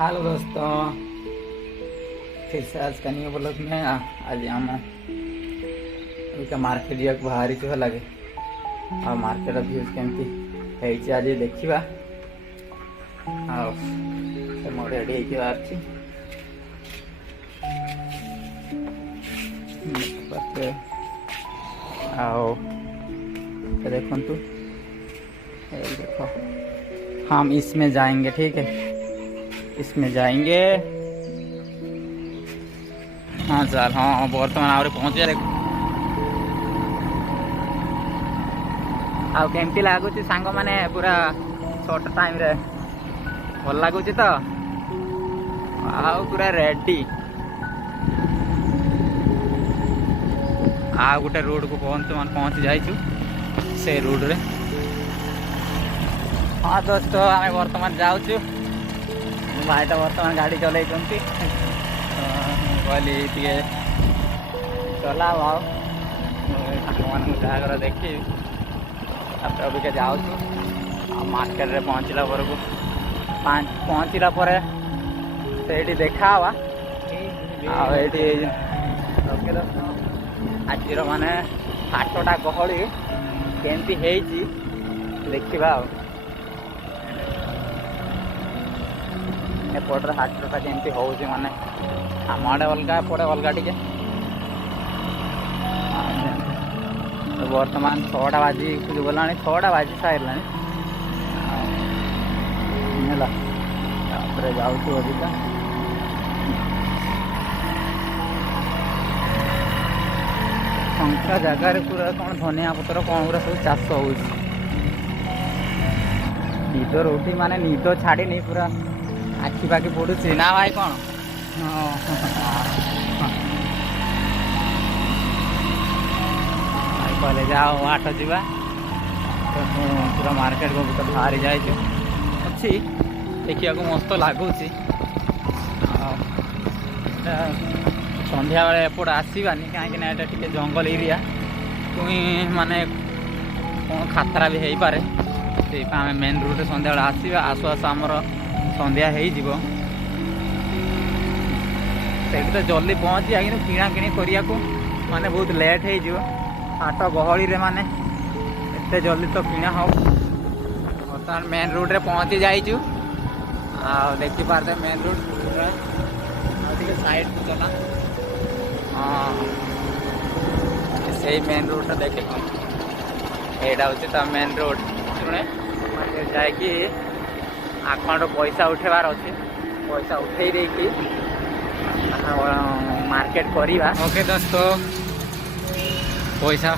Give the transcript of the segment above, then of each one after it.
Hello दोस्तों, फिर से आज का न्यू ब्लॉग में आज आम अभी मार्केट जा बाहरी जो लगे आ मार्केट भ्यूज केमती है आज देखा मोड़ रेडी बाहर देखु देखो हम इसमें जाएंगे, ठीक है, इसमें जाएंगे। हाँ चल, हाँ बर्तमान आगे पहुँचे आमती लगुच सांग मैंने पूरा छोट टाइम रे भल लगुच तो पूरा रेडी गोटे रोड को पहुँची जाइछु से रोड रे। हाँ दोस्तों, आम बर्तमान जाऊँ भाई तो बर्तमान गाड़ी चल कहली टे चलाओ आगर देखी अबिका जाऊँ मार्केट रे पहुँचला पहुँचला से देखा आज माने हाटटा गहली केमती देखा एपटर हाटटा केमती हो माने आम आड़े अलग एपटे अलग टे बर्तमान 6टा बाजी गला 6टा बाजी सारा जाऊँ अबिका संख्या जगार पूरा कौन धनिया पतर कौन गुरा सब चाष हो निद रोटी माने निद छाड़ी पूरा आखि पाखि पड़ुची ना भाई कौन कहले जाओ आठ जावा तो पूरा मार्केट को तो बाहरी जाइए अच्छी देखा मस्त लगुच संध्या बेले एपट आसवानी कहीं जंगल एरिया पुणी माने कौन खतरा भी हो पारे से आम मेन रोड संध्या बेले आसवा आसु आसु आमर संध्या हो तो जल्दी पहुँची कि किणा किणी करने को माने बहुत लेट हो हाट गहली रे माने एते जल्दी तो किणा हो। बर्तमान मेन रोड रे पहुँची जाइचु देखी पारे मेन रोड साइड को चला से मेन रोड देखे यहाँ हूँ तो मेन रोड शुणे जाकि आखंड पैसा उठेबार अच्छे पैसा उठे देकी मार्केट करवा। ओके दोस्तों, पैसा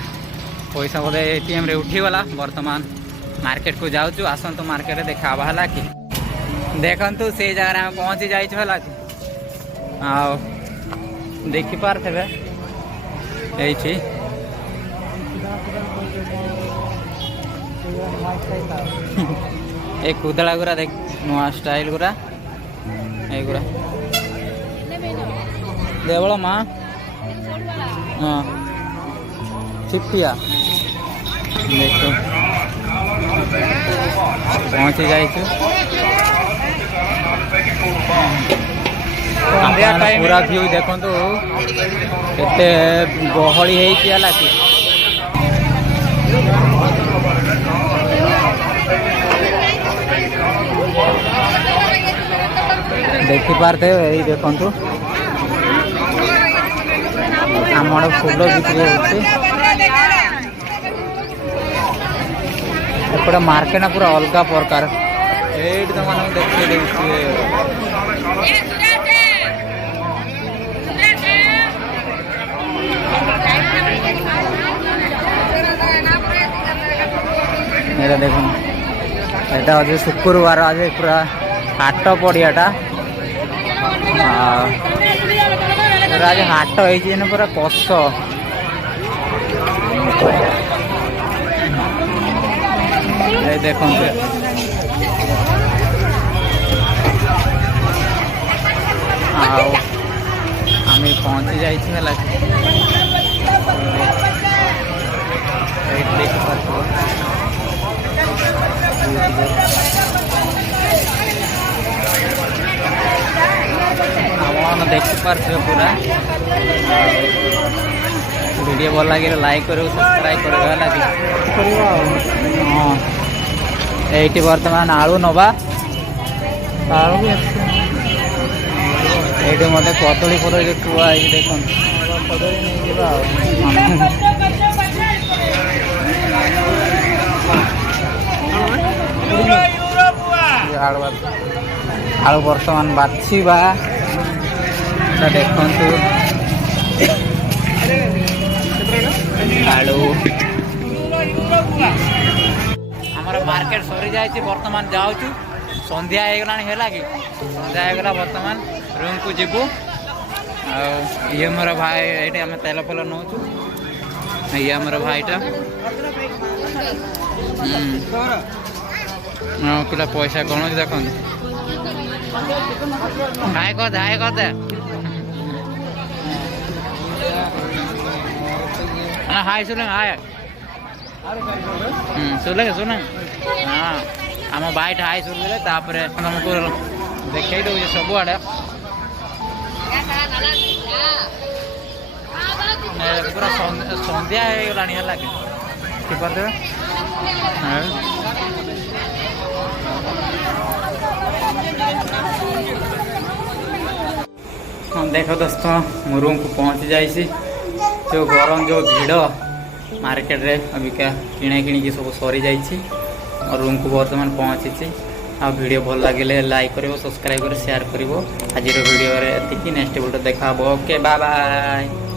पैसा बोले एटीएम रे उठीगला बर्तमान मार्केट को जाऊँ आसतु मार्केट देखा है कि देखु से जगह आम पहुँची जाइए कि देखिपारे ये एक कुदड़ा गुरा देख नुआ स्टाइल गुरा गुरा देवल माँ हाँ चिप्टिया देख पहुँची जाइए पूरा व्यू देखु केते गहली है कि देखिपारे यही देखु आम फूल बिक्री होपटे मार्केट पूरा अलग प्रकार ये तो मैंने देखिए देखो यहाँ आज शुक्रवार आज पूरा हाट पड़ियाटा आज हाट हो पूरा कष देखो आम पहुँची जाइए देख पार देखिपारे पूरा वीडियो भल लगे लाइक करो सब्सक्राइब करो हाँ ये बर्तमान आलू नवा आलू ये मत कदली फदली टुआ देख कदली नहीं आलू बर्तमान बाछा देखु आलू आमर मार्केट सरी जाए बर्तमान जाऊँ संध्या होगला है कि संध्या होगला बर्तमान रूम को जीवु ये मोर भाई ये आम तेल फल नौ ये मोर भाईटा पिला पैसा कौन देख हाय कर दे हाय सुन हाय सुन हाँ आम भाईटा हाय सुन तुमको देखे दे सब आड़े पूरा संध्या होगला है देख दोस्तों मु रूम को पहुँची जाइए जो गरम जो भीड़ मार्केट रे अबिका किଣା किणी सब सरी जाइए और रूम को बर्तमान पहुँची आ वीडियो भल लगे लाइक करो सब्सक्राइब कर शेयर करो आज वीडियो नेक्स्ट वीडियो देखा ओके बाय बाय।